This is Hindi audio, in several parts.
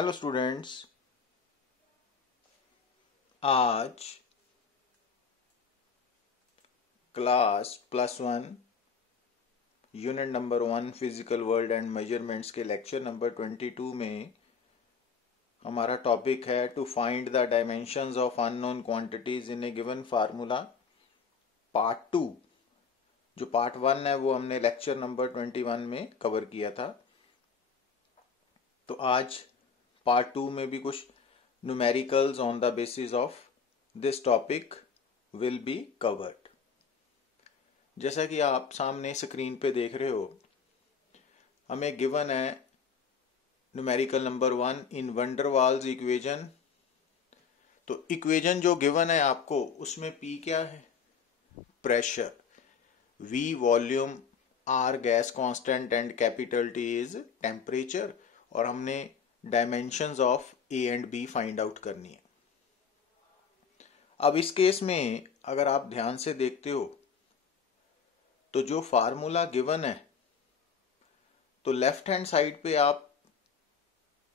Hello students. आज class +1 unit number 1 physical world and measurements के लेक्चर नंबर 22 में हमारा टॉपिक है to find the dimensions of unknown quantities in a given formula part 2। जो पार्ट 1 है वो हमने लेक्चर नंबर 21 में कवर किया था। तो आज पार्ट 2 में भी कुछ numericals on the basis of this topic will be covered. जैसा कि आप सामने स्क्रीन पे देख रहे हो, हमें गिवन है न्यूमेरिकल नंबर 1 इन वंडरवाल्स इक्वेशन। तो इक्वेशन जो गिवन है आपको, उसमें P क्या है? Pressure, V volume, R gas constant and capital T is temperature. और हमने dimensions of A and B find out करनी है। अब इस केस में अगर आप ध्यान से देखते हो तो जो फार्मूला गिवन है, तो लेफ्ट हैंड साइड पे आप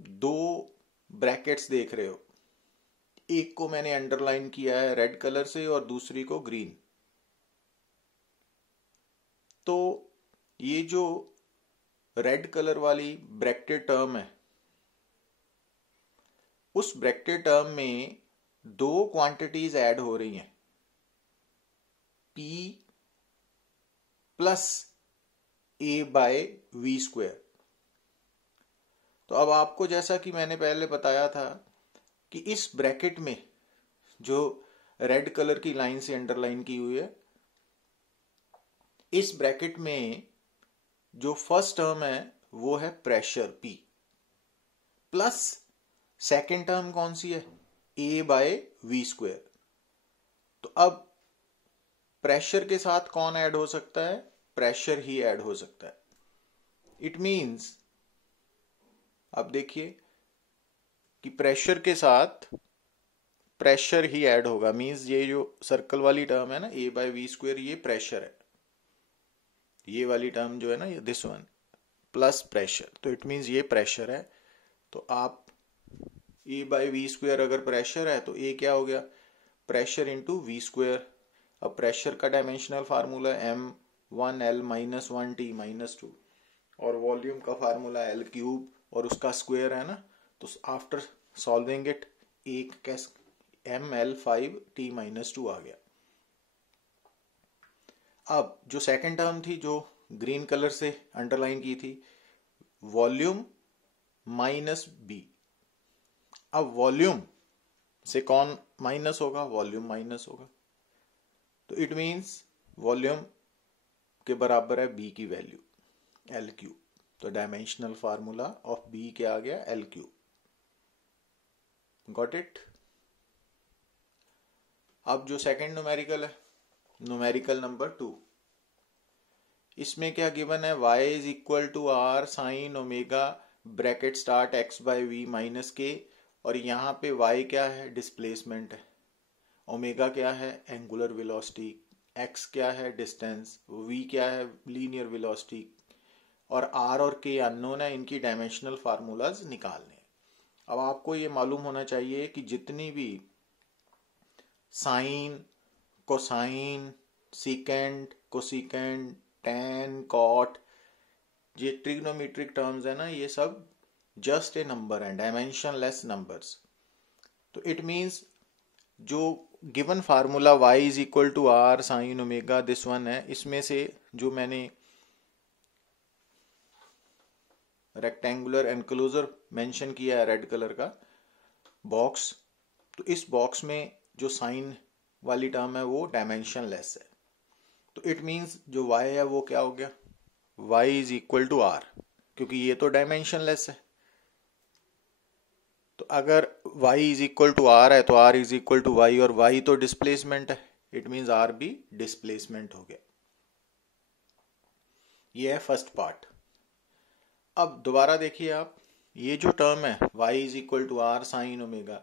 दो ब्रैकेट्स देख रहे हो। एक को मैंने अंडरलाइन किया है रेड कलर से और दूसरी को ग्रीन। तो ये जो रेड कलर वाली ब्रैकेट टर्म है, उस ब्रैकेट टर्म में दो क्वांटिटीज ऐड हो रही हैं, P प्लस A/V²। तो अब आपको, जैसा कि मैंने पहले बताया था, कि इस ब्रैकेट में जो रेड कलर की लाइन से अंडरलाइन की हुई है, इस ब्रैकेट में जो फर्स्ट टर्म है वो है pressure P, plus second term कौन सी है? A/V²। तो अब प्रेशर के साथ कौन ऐड हो सकता है? प्रेशर ही ऐड हो सकता है। इट मींस, अब देखिए कि प्रेशर के साथ प्रेशर ही ऐड होगा। मींस ये जो सर्कल वाली टर्म है ना, A/V², ये प्रेशर है। ये वाली टर्म जो है ना, ये दिस वन प्लस प्रेशर, तो इट मींस ये प्रेशर है। तो आप A/V² अगर प्रेशर है तो A क्या हो गया? Pressure into V²। अब प्रेशर का डायमेंशनल फार्मूला m1L - 1T - 2, और वॉल्यूम का फार्मूला L³ और उसका स्क्वायर है ना। तो आफ्टर सॉल्विंग इट एक कैस mL5T - 2 आ गया। अब जो सेकंड टर्म थी, जो ग्रीन कलर से अंडरलाइन की थी, वॉल्यूम माइनस B। अब वॉल्यूम से कौन माइनस होगा? वॉल्यूम माइनस होगा। तो इट मींस वॉल्यूम के बराबर है B की वैल्यू L³। तो डायमेंशनल फार्मूला ऑफ B क्या आ गया? L³। Got it? अब जो सेकंड न्यूमेरिकल है, न्यूमेरिकल नंबर 2, इसमें क्या गिवन है? y is equal to R sine omega bracket start x/v - k। और यहाँ पे y क्या है? डिस्प्लेसमेंट है। ओमेगा क्या है? Angular velocity. x क्या है? डिस्टेंस। v क्या है? Linear velocity. और r और k अननोन है। इनकी डायमेंशनल फार्मूलाज निकालने। अब आपको ये मालूम होना चाहिए कि जितनी भी sine, cosine, secant, cosecant, tan, cot, ये ट्रिग्नोमेट्रिक टर्म्स है ना, ये सब जस्ट ए नंबर है, डायमेंशनलेस नंबर्स। तो इट मींस जो given formula y is equal to R sine omega, this one है, इसमें से जो मैंने रेक्टेंगुलर एनक्लोजर मेंशन किया है रेड कलर का बॉक्स, तो इस बॉक्स में जो साइन वाली टर्म है वो डायमेंशनलेस है। तो इट मींस जो y है वो क्या हो गया? y is equal to R, क्योंकि ये तो डायमेंशनलेस है। तो अगर y is equal to R है तो R is equal to y, और y तो डिस्प्लेसमेंट है, इट मींस R भी डिस्प्लेसमेंट हो गया। ये है फर्स्ट पार्ट। अब दोबारा देखिए आप, ये जो टर्म है y is equal to R sine omega,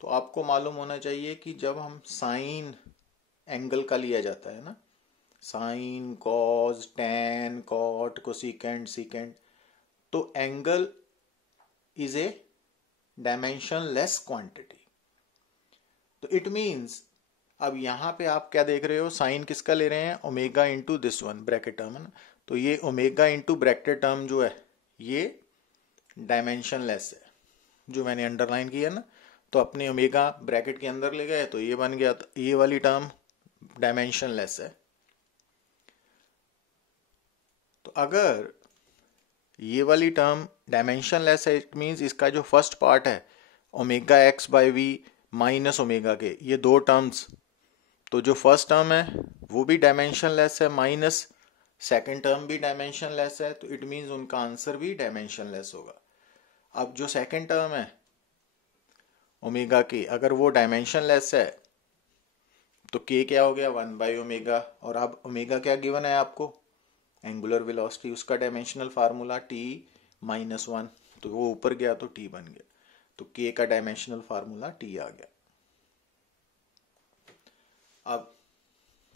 तो आपको मालूम होना चाहिए कि जब हम साइन एंगल का लिया जाता है ना, sine, cos, tan, cot, cosecant, secant, तो angle is a dimensionless quantity. तो इट मीन्स अब यहां पे आप क्या देख रहे हो, साइन किसका ले रहे हैं, omega into this one bracket term है ना, तो ये ओमेगा इंटू ब्रैकेट टर्म जो है ये डायमेंशनलेस है, जो मैंने अंडरलाइन किया ना, तो अपने ओमेगा ब्रैकेट के अंदर ले गए तो ये बन गया, तो ये वाली टर्म डायमेंशनलेस है। तो अगर ये वाली टर्म डायमेंशनलेस है, इट मीन्स इसका जो फर्स्ट पार्ट है omega x by v minus omega k, ये दो टर्म्स, तो जो फर्स्ट टर्म है वो भी डायमेंशनलेस है माइनस सेकंड टर्म भी डायमेंशनलेस है, तो इट मीन्स उनका आंसर भी डायमेंशनलेस होगा। अब जो सेकंड टर्म है ओमेगा के, अगर वो डायमेंशनलेस है तो के क्या हो गया, 1 बाई ओमेगा, और अब ओमेगा क्या गिवन है आपको, एंगुलर वेलोसिटी, उसका डायमेंशनल फार्मूला टी माइनस 1, तो वो ऊपर गया तो टी बन गया, तो के का डायमेंशनल फार्मूला टी आ गया। अब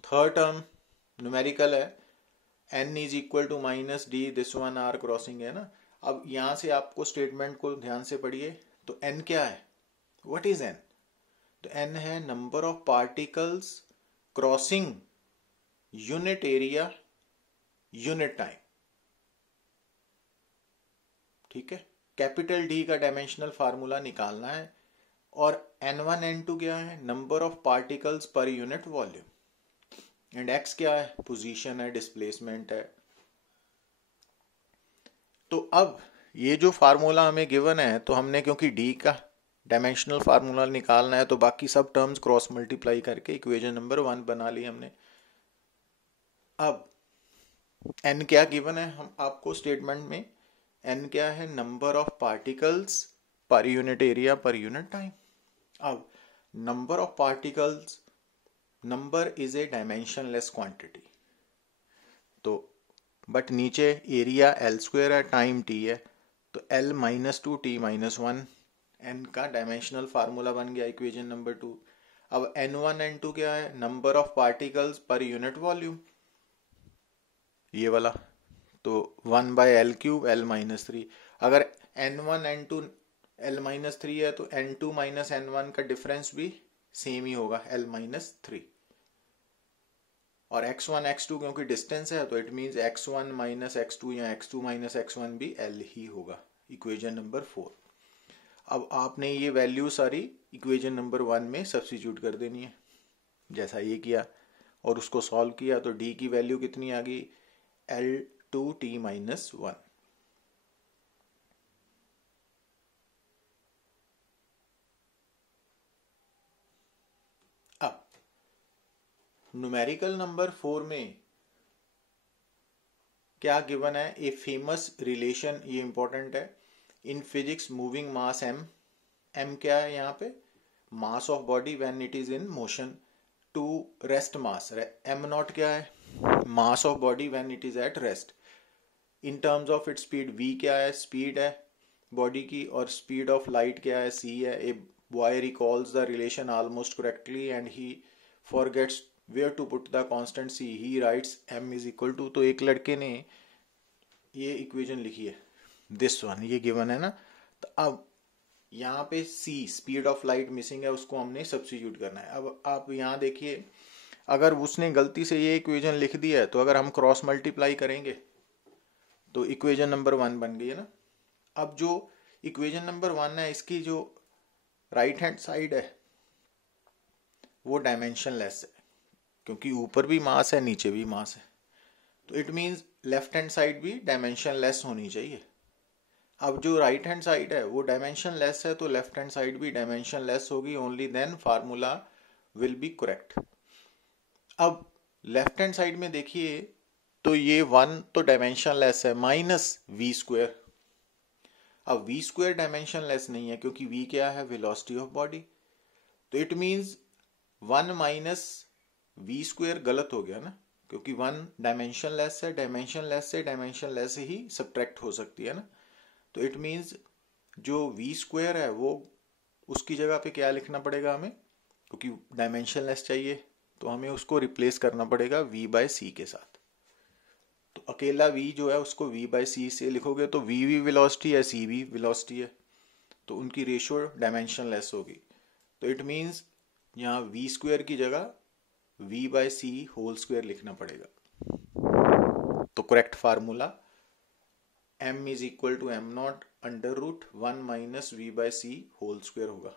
थर्ड टर्म न्यूमेरिकल है, n is equal to minus d, this one are crossing है ना। अब यहां से आपको स्टेटमेंट को ध्यान से पढ़िए, तो n क्या है, व्हाट इज n, तो n है number of particles crossing unit area unit time, ठीक है। कैपिटल डी का डायमेंशनल फार्मूला निकालना है, और n1 n2 क्या है, number of particles per unit volume, and x क्या है, पोजीशन है, डिस्प्लेसमेंट है। तो अब ये जो फार्मूला हमें गिवन है, तो हमने क्योंकि d का डायमेंशनल फार्मूला निकालना है, तो बाकी सब टर्म्स क्रॉस मल्टीप्लाई करके इक्वेशन नंबर 1 बना ली हमने। अब n क्या गिवन है हम आपको स्टेटमेंट में, n क्या है, number of particles per unit area per unit time. अब number of particles, number is a dimensionless quantity, तो बट नीचे एरिया एल स्क्वायर है, टाइम टी है, तो L minus two T minus one, N का डायमेंशनल फार्मूला बन गया इक्वेशन नंबर 2। अब n1 n2 क्या है, number of particles per unit volume, ये वाला, तो 1 by L cube L minus 3। अगर n1 n2 एल माइनस 3 है, तो n2 माइनस n1 का डिफरेंस भी सेम ही होगा, एल माइनस 3, और x1 x2 क्योंकि डिस्टेंस है, तो it means x1 minus x2 या x2 माइनस x1 भी l ही होगा, इक्वेशन नंबर 4। अब आपने ये वैल्यू सारी इक्वेशन नंबर 1 में सब्स्टिट्यूट कर देनी है, जैसा ये किया और उसको सॉल्व किया, तो d की वैल्यू कितनी आ गई, L2t माइनस 1। अब न्यूमेरिकल नंबर 4 में क्या गिवन है, ए फेमस रिलेशन, ये इंपॉर्टेंट है, in physics moving mass m, m क्या है यहाँ पे, mass of body when it is in motion to rest mass, m nought क्या है, mass of body when it is at rest, in terms of it speed, v क्या है, स्पीड है बॉडी की, और स्पीड ऑफ लाइट क्या है, c है। A boy recalls the relation almost correctly and he forgets where to put the constant c, he writes m is equal to, तो एक लड़के ने ये इक्वेशन लिखी है, दिस वन, ये गिवन है ना। तो अब यहाँ पे c speed of light missing है, उसको हमने सब्स्टिट्यूट करना है। अब आप यहाँ देखिए, अगर उसने गलती से ये इक्वेशन लिख दिया है, तो अगर हम क्रॉस मल्टीप्लाई करेंगे तो इक्वेशन नंबर 1 बन गई है ना। अब जो इक्वेशन नंबर 1 है, इसकी जो राइट हैंड साइड है वो डायमेंशनलेस है, क्योंकि ऊपर भी मास है नीचे भी मास है, तो it means left hand side भी डायमेंशनलेस होनी चाहिए। अब जो राइट हैंड साइड है वो डायमेंशनलेस है, तो लेफ्ट हैंड साइड भी डायमेंशनलेस होगी, only then formula will be correct. अब लेफ्ट हैंड साइड में देखिए, तो ये 1 तो डायमेंशनलेस है, माइनस वी स्क्वायर। अब वी स्क्वायर डायमेंशनलेस नहीं है, क्योंकि वी क्या है, वेलोसिटी ऑफ बॉडी, तो it means 1 minus v square गलत हो गया ना, क्योंकि 1 डायमेंशनलेस है, डायमेंशनलेस से डायमेंशनलेस ही सब्ट्रैक्ट हो सकती है ना, तो इट मीन्स जो वी स्क्वायर है वो उसकी जगह पे क्या लिखना पड़ेगा हमें, क्योंकि डायमेंशनलेस चाहिए, तो हमें उसको रिप्लेस करना पड़ेगा v बाय सी के साथ। तो अकेला v जो है उसको v बाय सी से लिखोगे, तो v भी वेलोसिटी है, c भी वेलोसिटी है, तो उनकी रेशियो डायमेंशनलेस होगी। तो इट मीन्स यहाँ वी स्क्वायर की जगह v by c whole square लिखना पड़ेगा। तो correct formula m is equal to m nought under root 1 minus v by c whole square होगा।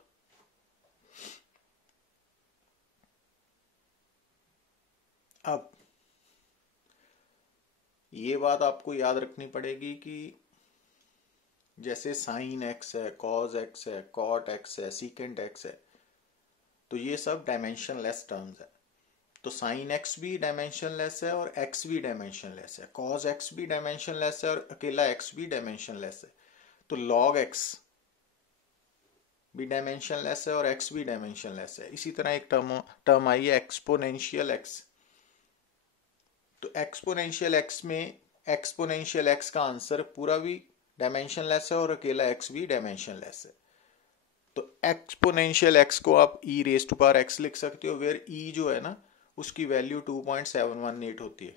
अब ये बात आपको याद रखनी पड़ेगी कि जैसे साइन एक्स है, कॉज एक्स है, कॉट एक्स है, सीकेंट एक्स है, तो ये सब डायमेंशनलेस टर्म्स है। तो साइन एक्स भी डायमेंशनलेस है और एक्स भी डायमेंशनलेस है, कॉज एक्स भी डायमेंशनलेस है और अकेला एक्स भी डायमेंशनलेस है। तो लॉग एक्स भी डायमेंशनलेस है और एक्स भी डायमेंशनलेस है। इसी तरह एक टर्म आई है एक्सपोनेंशियल एक्स। तो एक्सपोनेंशियल एक्स में एक्सपोनेंशियल एक्स का आंसर पूरा भी डायमेंशनलेस है और अकेला एक्स भी डायमेंशनलेस है। तो एक्सपोनेंशियल एक्स को आप e raise to power x लिख सकते हो, वेयर e जो है ना उसकी वैल्यू 2.718 होती है।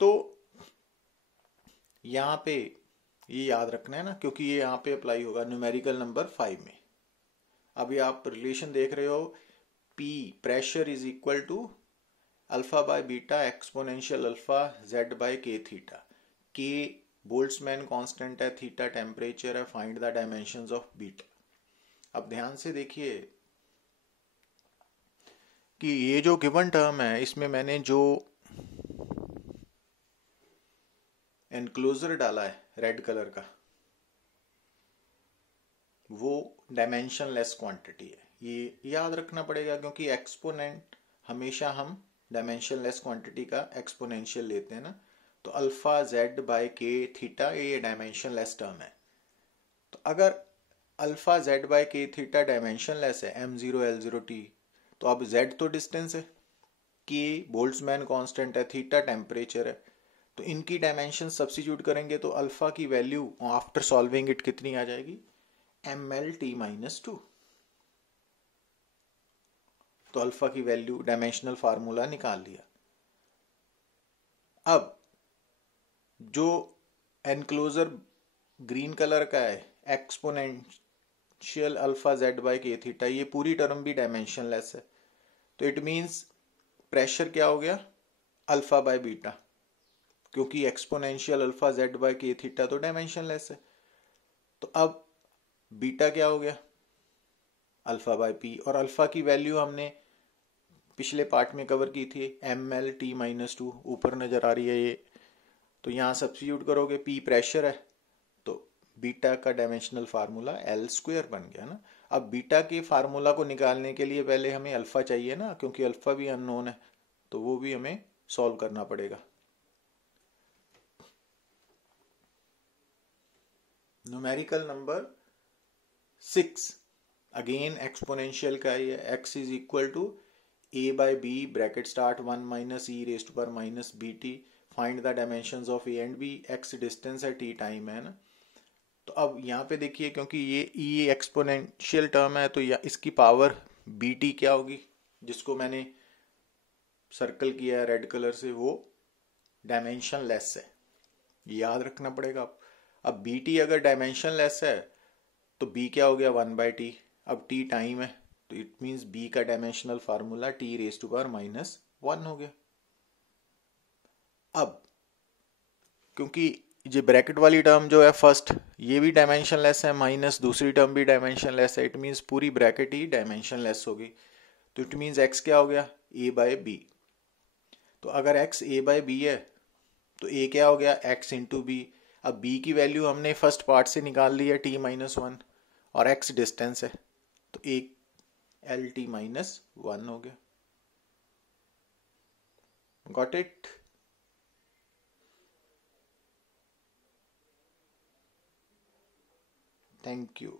तो यहां पे ये याद रखना है ना, क्योंकि ये यहां पे अप्लाई होगा न्यूमेरिकल नंबर 5 में। अभी आप रिलेशन देख रहे हो, P pressure is equal to alpha by beta exponential alpha z by k theta. K Boltzmann constant है, थीटा टेम्परेचर है, find the dimensions of beta. अब ध्यान से देखिए कि ये जो गिवन टर्म है इसमें मैंने जो एनक्लोजर डाला है रेड कलर का वो डायमेंशनलेस क्वांटिटी है। ये याद रखना पड़ेगा क्योंकि एक्सपोनेंट हमेशा हम डायमेंशनलेस क्वांटिटी का एक्सपोनेंशियल लेते हैं ना। तो alpha z by k theta ये डायमेंशनलेस टर्म है। तो अगर alpha z by k theta dimensionless है m0 l0 t, तो अब z तो डिस्टेंस है, k बोल्ट्जमैन कांस्टेंट है, थीटा टेम्परेचर है। तो इनकी डायमेंशन सब्स्टिट्यूट करेंगे तो अल्फा की वैल्यू आफ्टर सॉल्विंग इट कितनी आ जाएगी, mlt-2। तो अल्फा की वैल्यू डायमेंशनल फार्मूला निकाल लिया। अब जो एनक्लोजर ग्रीन कलर का है exponential alpha z by k theta, ये पूरी टर्म भी डायमेंशनलेस है। तो इट मींस प्रेशर क्या हो गया, अल्फा बाय बीटा, क्योंकि exponential alpha z by k theta तो डायमेंशनलेस है। तो अब बीटा क्या हो गया, अल्फा बाय पी, और अल्फा की वैल्यू हमने पिछले पार्ट में कवर की थी mlt-2, ऊपर नजर आ रही है ये। तो यहां सब्स्टिट्यूट करोगे, पी प्रेशर है तो बीटा का डायमेंशनल फार्मूला एल स्क्वायर बन गया ना। अब बीटा के फार्मूला को निकालने के लिए पहले हमें अल्फा चाहिए ना, क्योंकि अल्फा भी अननोन है, तो वो भी हमें सॉल्व करना पड़ेगा। न्यूमेरिकल नंबर 6 अगेन एक्सपोनेंशियल का ही है। x is equal to a by b bracket start 1 minus e raise to power minus b t, find the dimensions of a and b। x distance है, t टाइम है ना। तो अब यहाँ पे देखिए, क्योंकि ये e एक्सपोनेंशियल टर्म है तो इसकी पावर bt क्या होगी, जिसको मैंने सर्कल किया है रेड कलर से, वो डायमेंशन लेस है, याद रखना पड़ेगा। अब bt अगर डायमेंशन लेस है तो b क्या हो गया, 1/t। अब t टाइम है तो इट मींस b का dimensional formula t raise to power minus 1 हो गया। अब क्योंकि ये ब्रैकेट वाली टर्म जो है फर्स्ट, ये भी डायमेंशनलेस है, माइनस दूसरी टर्म भी डायमेंशनलेस है, इट मींस पूरी ब्रैकेट ही डायमेंशनलेस होगी। तो इट मींस x क्या हो गया, a बाय बी। तो अगर x a बाय बी है तो a क्या हो गया, x इंटू बी। अब b की वैल्यू हमने फर्स्ट पार्ट से निकाल ली है t-1, और x डिस्टेंस है तो एक lt-1 हो गया। Got it. Thank you.